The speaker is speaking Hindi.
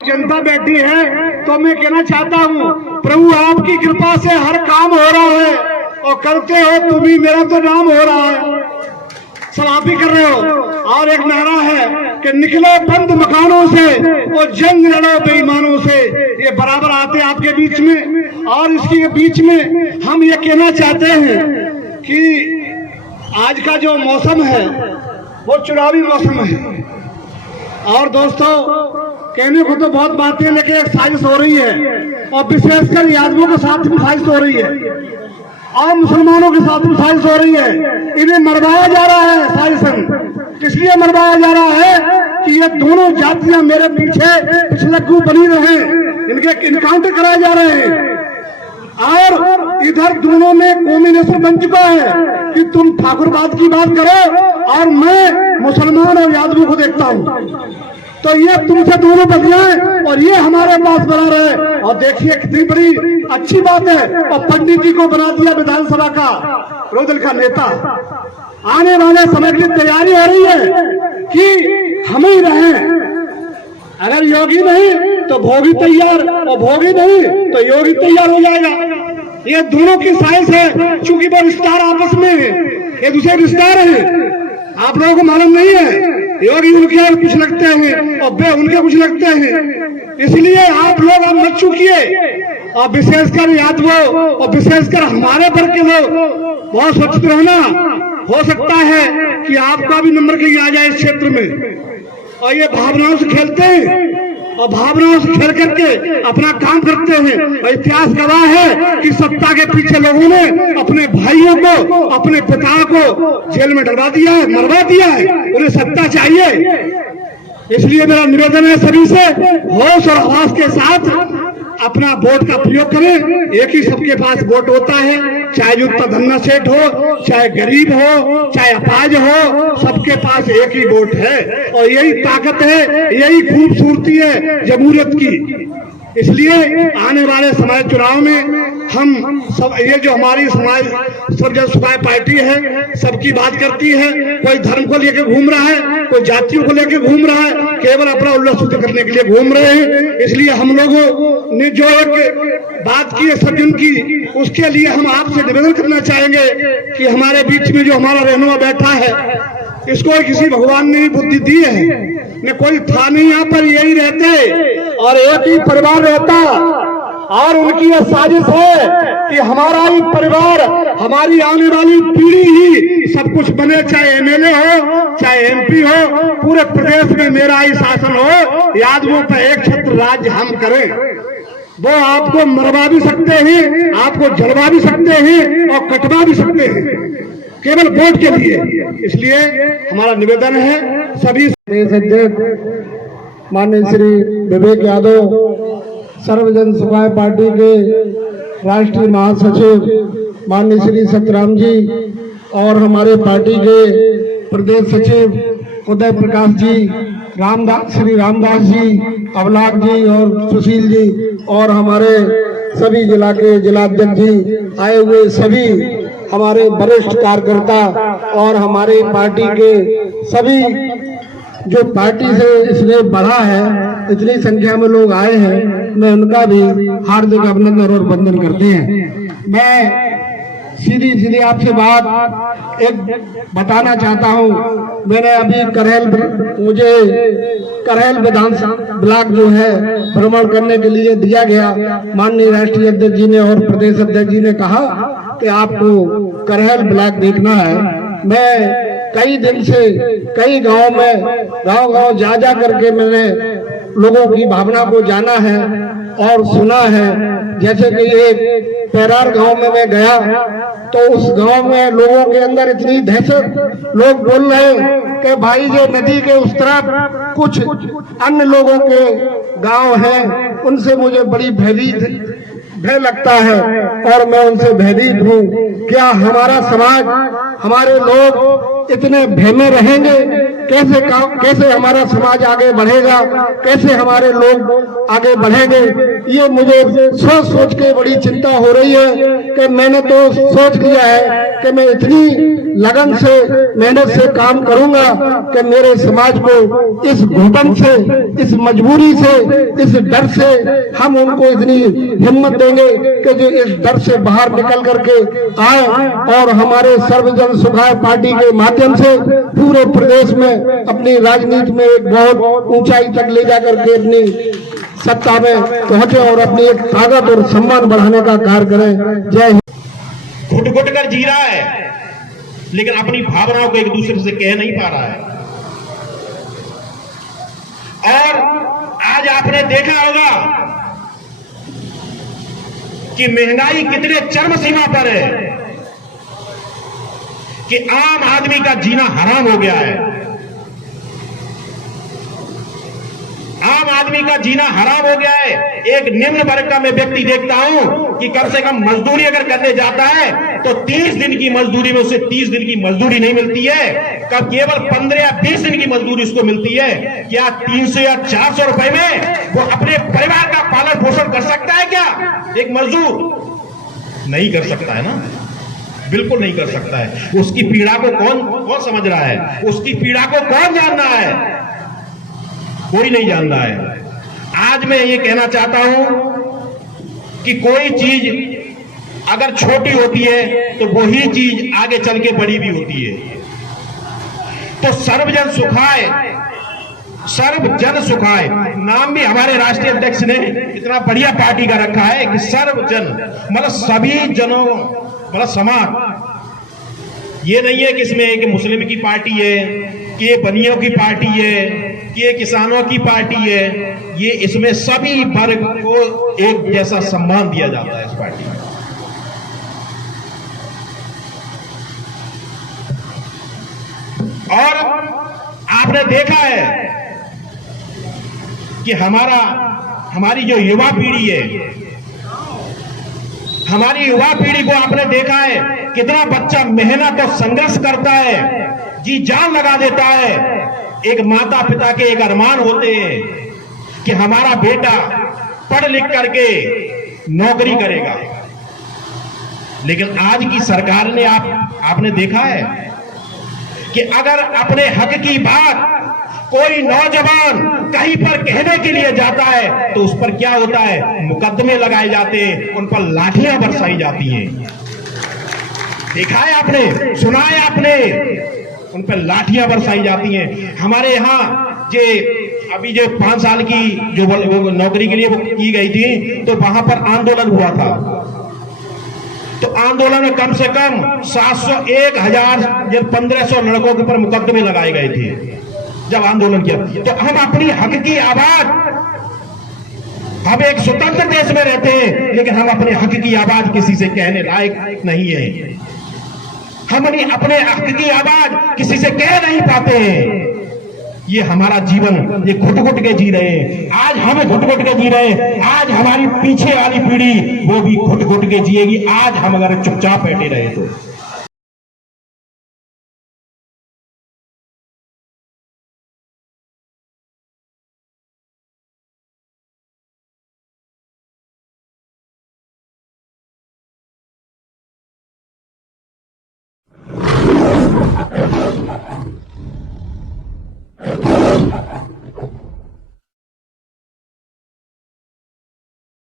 जनता बैठी है तो मैं कहना चाहता हूँ, प्रभु आपकी कृपा से हर काम हो रहा है और करते हो तुम ही, मेरा तो नाम हो रहा है, सब आप ही कर रहे हो। और एक नारा है कि निकलो बंद मकानों से और जंग लड़ो बेईमानों से, ये बराबर आते हैं आपके बीच में। और इसके बीच में हम ये कहना चाहते हैं कि आज का जो मौसम है वो चुनावी मौसम है। और दोस्तों, कहने को तो बहुत बातें, लेकिन एक साजिश हो रही है और विशेषकर यादवों के साथ में साजिश हो रही है और मुसलमानों के साथ में साजिश हो रही है। इन्हें मरवाया जा रहा है। साजिशन इसलिए मरवाया जा रहा है कि ये दोनों जातियां मेरे पीछे पिछलग्गू बनी रहे, इनके इनकाउंटर कराए जा रहे हैं। और इधर दोनों में कॉम्बिनेशन बन चुका है कि तुम ठाकुरवाद की बात करो और मैं मुसलमान और यादवों को देखता हूँ। तो ये तुमसे दोनों बदलाएं और ये हमारे पास बना रहे। और देखिए कितनी बड़ी अच्छी बात है, और पंडित जी को बना दिया विधानसभा का विरोधी दल का नेता। आने वाले समय की तैयारी हो रही है कि हम ही रहें, अगर योगी नहीं तो भोगी तैयार, और भोगी नहीं तो योगी तैयार हो जाएगा। ये दोनों की साइंस है, चूंकि वो रिश्तेदार आपस में एक दूसरे रिश्तेदार है। आप लोगों को मालूम नहीं है, योगी उनके कुछ लगते हैं और वे उनके कुछ लगते हैं। इसलिए आप लोग अब मत चूकिए, और विशेषकर यादवों और विशेषकर हमारे वर्ग के लोग बहुत सचेत रहना। हो सकता है कि आपका भी नंबर कहीं आ जाए इस क्षेत्र में, और ये भावनाओं से खेलते हैं और भावनाओं से खेल करके अपना काम करते हैं। और इतिहास गवाह है कि सत्ता के पीछे लोगों ने अपने भाइयों को, अपने पिता को जेल में डलवा दिया है, मरवा दिया है। उन्हें सत्ता चाहिए। इसलिए मेरा निवेदन है सभी से, होश और हवास के साथ अपना वोट का प्रयोग करें। एक ही सबके पास वोट होता है, चाहे युद्ध धन्ना सेठ हो, चाहे गरीब हो, चाहे अपाज हो, सबके पास एक ही वोट है। और यही ताकत है, यही खूबसूरती है जमहूरियत की। इसलिए आने वाले समाज चुनाव में हम सब, ये जो हमारी समाज सर्वजन सुखाय पार्टी है, सबकी बात करती है। कोई धर्म को लेकर घूम रहा है, कोई जातियों को लेकर घूम रहा है, केवल अपना उल्लास सिद्ध करने के लिए घूम रहे हैं। इसलिए हम लोगों ने जो एक बात की है सज्जन की, उसके लिए हम आपसे निवेदन करना चाहेंगे कि हमारे बीच में जो हमारा रहनुमा बैठा है, इसको किसी भगवान ने बुद्धि दी है, न कोई था नहीं यहाँ पर, यही रहते और एक ही परिवार रहता। और उनकी यह साजिश है कि हमारा ही परिवार, हमारी आने वाली पीढ़ी ही सब कुछ बने, चाहे एमएलए हो, चाहे एमपी हो, पूरे प्रदेश में मेरा ही शासन हो, यादवों पर एक छत्र राज्य हम करें। वो आपको मरवा भी सकते हैं, आपको जलवा भी सकते हैं और कटवा भी सकते हैं, केवल वोट के लिए। इसलिए हमारा निवेदन है सभी अध्यक्ष माननीय श्री विवेक यादव, सर्वजन सुखाय पार्टी के राष्ट्रीय महासचिव माननीय श्री सतराम जी, और हमारे पार्टी के प्रदेश सचिव उदय प्रकाश जी, श्री रामदास जी, अवलाक जी और सुशील जी, और हमारे सभी जिला के जिलाध्यक्ष जी, आए हुए सभी हमारे वरिष्ठ कार्यकर्ता और हमारे पार्टी के सभी जो पार्टी से इसने बढ़ा है, इतनी संख्या में लोग आए हैं, मैं उनका भी हार्दिक अभिनंदन और वंदन करते हैं। मैं सीधी आपसे बात एक बताना चाहता हूं। मैंने अभी करहल विधानसभा ब्लॉक जो है भ्रमण करने के लिए दिया गया। माननीय राष्ट्रीय अध्यक्ष जी ने और प्रदेश अध्यक्ष जी ने कहा कि आपको करहल ब्लॉक देखना है। मैं कई दिन से कई गांव जा करके मैंने लोगों की भावना को जाना है और सुना है। जैसे कि एक पैरार गांव में मैं गया तो उस गांव में लोगों के अंदर इतनी दहशत, लोग बोल रहे हैं कि भाई जो नदी के उस तरफ कुछ अन्य लोगों के गांव हैं, उनसे मुझे बड़ी भय लगता है और मैं उनसे भयभीत हूँ। क्या हमारा समाज, हमारे लोग इतने भय में रहेंगे कैसे हमारा समाज आगे बढ़ेगा, कैसे हमारे लोग आगे बढ़ेंगे, ये मुझे सोच सोच के बड़ी चिंता हो रही है कि मैंने तो सोच लिया है कि मैं इतनी लगन से मेहनत से काम करूंगा कि मेरे समाज को इस घुटन से, इस मजबूरी से, इस डर से हम उनको इतनी हिम्मत देंगे कि जो इस डर से बाहर निकल करके आए और हमारे सर्वजन सुखाय पार्टी के माध्यम से पूरे प्रदेश में अपनी राजनीति में एक बहुत ऊंचाई तक ले जा करके अपनी सत्ता में पहुंचे और अपनी एक ताकत और सम्मान बढ़ाने का कार्य करें। जय हिंद। घुट घुट कर जी रहा है, लेकिन अपनी भावनाओं को एक दूसरे से कह नहीं पा रहा है। और आज आपने देखा होगा कि महंगाई कितने चरम सीमा पर है कि आम आदमी का जीना हराम हो गया है। आम आदमी का जीना हराम हो गया है। एक निम्न वर्ग का मैं व्यक्ति देखता हूं कि कम से कम मजदूरी अगर करने जाता है तो 30 दिन की मजदूरी में उसे 30 दिन की मजदूरी नहीं मिलती है, कब केवल 15 या 20 दिन की मजदूरी उसको मिलती है। क्या 300 या 400 रुपए में वो अपने परिवार का पालन पोषण कर सकता है? क्या एक मजदूर नहीं कर सकता है ना, बिल्कुल नहीं कर सकता है। उसकी पीड़ा को कौन समझ रहा है? उसकी पीड़ा को कौन जान रहा है? कोई नहीं जान रहा है। आज मैं ये कहना चाहता हूं कि कोई चीज अगर छोटी होती है तो वही चीज आगे चल के बड़ी भी होती है। तो सर्वजन सुखाय नाम भी हमारे राष्ट्रीय अध्यक्ष ने इतना बढ़िया पार्टी का रखा है कि सर्वजन मतलब सभी जनों, मतलब समाज। ये नहीं है कि इसमें एक मुस्लिम की पार्टी है, कि ये बनियों की पार्टी है, कि ये किसानों की पार्टी है। ये इसमें सभी वर्ग को एक जैसा सम्मान दिया जाता है इस पार्टी में। और आपने देखा है कि हमारी जो युवा पीढ़ी है, हमारी युवा पीढ़ी को आपने देखा है कितना बच्चा मेहनत और संघर्ष करता है, जी जान लगा देता है। एक माता पिता के एक अरमान होते हैं कि हमारा बेटा पढ़ लिख करके नौकरी करेगा, लेकिन आज की सरकार ने आपने देखा है कि अगर अपने हक की बात कोई नौजवान कहीं पर कहने के लिए जाता है तो उस पर क्या होता है? मुकदमे लगाए जाते हैं, उन पर लाठियां बरसाई जाती हैं। देखा है आपने, सुना है आपने, उन पर लाठियां बरसाई जाती हैं। हमारे यहाँ अभी जो 5 साल की जो नौकरी के लिए वो की गई थी, तो वहां पर आंदोलन हुआ था। तो आंदोलन में कम से कम 700, 1000 या 1500 लड़कों के ऊपर मुकदमे लगाए गए थे जब आंदोलन किया। तो हम अपनी हक की आवाज, हम एक स्वतंत्र देश में रहते हैं, लेकिन हम अपने हक की आवाज किसी से कहने लायक नहीं है। हम अपने हक की आवाज किसी से कह नहीं पाते हैं। ये हमारा जीवन ये घुट घुट के जी रहे हैं। आज हम घुट घुट के जी रहे हैं, आज हमारी पीछे वाली पीढ़ी वो भी घुट घुट के जिएगी। आज हम अगर चुपचाप बैठे रहे तो